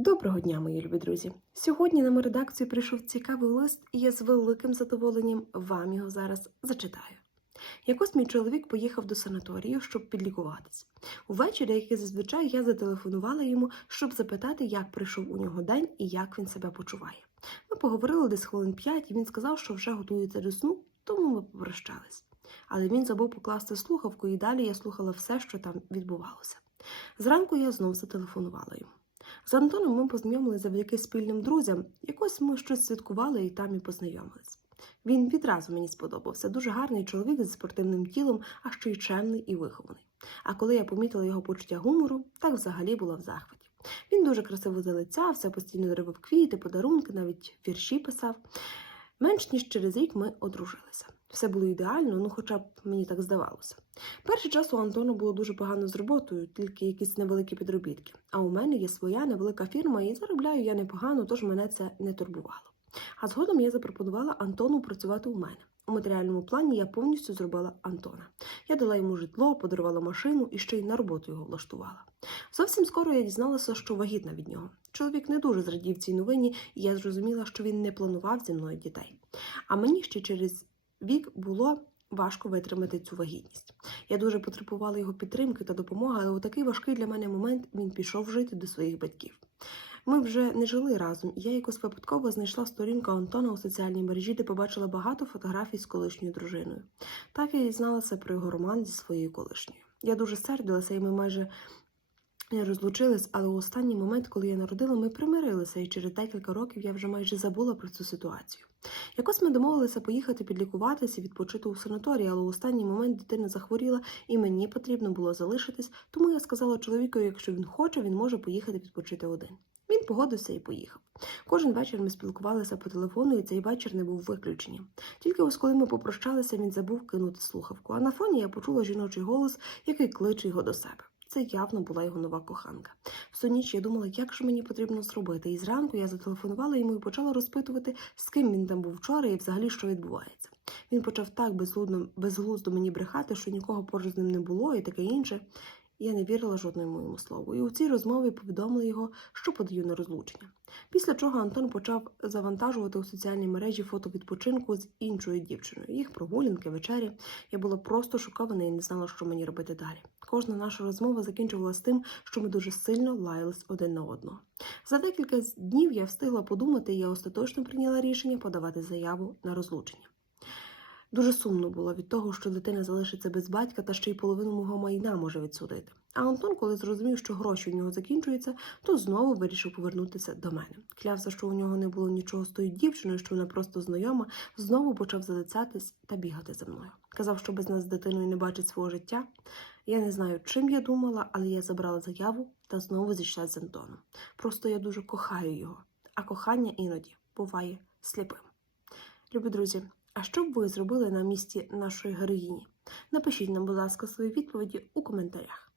Доброго дня, мої любі друзі! Сьогодні на мою редакцію прийшов цікавий лист, і я з великим задоволенням вам його зараз зачитаю. Якось мій чоловік поїхав до санаторію, щоб підлікуватись. Увечері, як і зазвичай, я зателефонувала йому, щоб запитати, як прийшов у нього день і як він себе почуває. Ми поговорили десь хвилин п'ять, і він сказав, що вже готується до сну, тому ми попрощались. Але він забув покласти слухавку, і далі я слухала все, що там відбувалося. Зранку я знов зателефонувала йому. З Антоном ми познайомилися завдяки спільним друзям. Якось ми щось святкували і там і познайомились. Він відразу мені сподобався. Дуже гарний чоловік зі спортивним тілом, а ще й чемний і вихований. А коли я помітила його почуття гумору, так взагалі була в захваті. Він дуже красиво залицявся, постійно дарував квіти, подарунки, навіть вірші писав. Менш ніж через рік ми одружилися. Все було ідеально, ну хоча б мені так здавалося. Перший час у Антона було дуже погано з роботою, тільки якісь невеликі підробітки. А у мене є своя невелика фірма, і заробляю я непогано, тож мене це не турбувало. А згодом я запропонувала Антону працювати у мене. У матеріальному плані я повністю зробила Антона. Я дала йому житло, подарувала машину і ще й на роботу його влаштувала. Зовсім скоро я дізналася, що вагітна від нього. Чоловік не дуже зрадів цій новині, і я зрозуміла, що він не планував зі мною дітей. А мені ще через вік було важко витримати цю вагітність. Я дуже потребувала його підтримки та допомоги, але у такий важкий для мене момент він пішов жити до своїх батьків. Ми вже не жили разом, і я якось випадково знайшла сторінку Антона у соціальній мережі, де побачила багато фотографій з колишньою дружиною. Так я дізналася про його роман зі своєю колишньою. Я дуже сердилася, і ми майже не розлучились, але у останній момент, коли я народила, ми примирилися, і через декілька років я вже майже забула про цю ситуацію. Якось ми домовилися поїхати підлікуватися відпочити у санаторії, але у останній момент дитина захворіла, і мені потрібно було залишитись, тому я сказала чоловікові, якщо він хоче, він може поїхати відпочити один. Він погодився і поїхав. Кожен вечір ми спілкувалися по телефону, і цей вечір не був виключенням. Тільки ось коли ми попрощалися, він забув кинути слухавку, а на фоні я почула жіночий голос, який кличе його до себе. Це явно була його нова коханка. Всю ніч я думала, як же мені потрібно зробити. І зранку я зателефонувала йому і почала розпитувати, з ким він там був вчора і взагалі що відбувається. Він почав так безглуздо, безглуздо мені брехати, що нікого поруч з ним не було і таке інше. Я не вірила жодному моєму слову, і у цій розмові повідомила його, що подаю на розлучення. Після чого Антон почав завантажувати у соціальні мережі фото відпочинку з іншою дівчиною, їх прогулянки, вечері. Я була просто шокована і не знала, що мені робити далі. Кожна наша розмова закінчувалася тим, що ми дуже сильно лаялись один на одного. За декілька днів я встигла подумати, і я остаточно прийняла рішення подавати заяву на розлучення. Дуже сумно було від того, що дитина залишиться без батька та ще й половину мого майна може відсудити. А Антон, коли зрозумів, що гроші у нього закінчуються, то знову вирішив повернутися до мене. Клявся, що у нього не було нічого з тою дівчиною, що вона просто знайома, знову почав залицятись та бігати за мною. Казав, що без нас з дитиною не бачить свого життя. Я не знаю, чим я думала, але я забрала заяву та знову зійшла з Антоном. Просто я дуже кохаю його, а кохання іноді буває сліпим. Любі друзі, а що б ви зробили на місці нашої героїні? Напишіть нам, будь ласка, свої відповіді у коментарях.